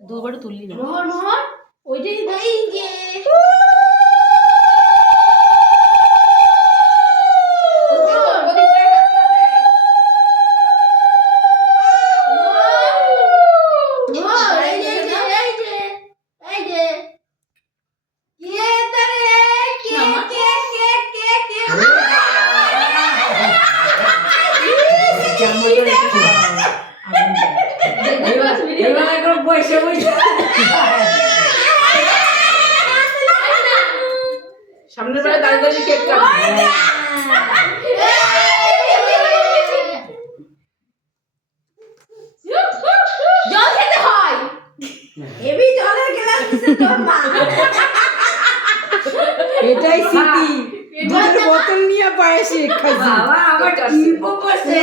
দুবারও তুললি না। ওইটাই দেই যে সামনের বেলা দাঁড়িয়ে দাঁড়িয়ে কেক কাটবে। জল খেতে হয়। এবি জলের গ্লাস দিছে তোর মা। এটাই স্মৃতি। দুধের বোতল নিয়ে পায়েসে খাইছি। বাবা আমার কি করছে?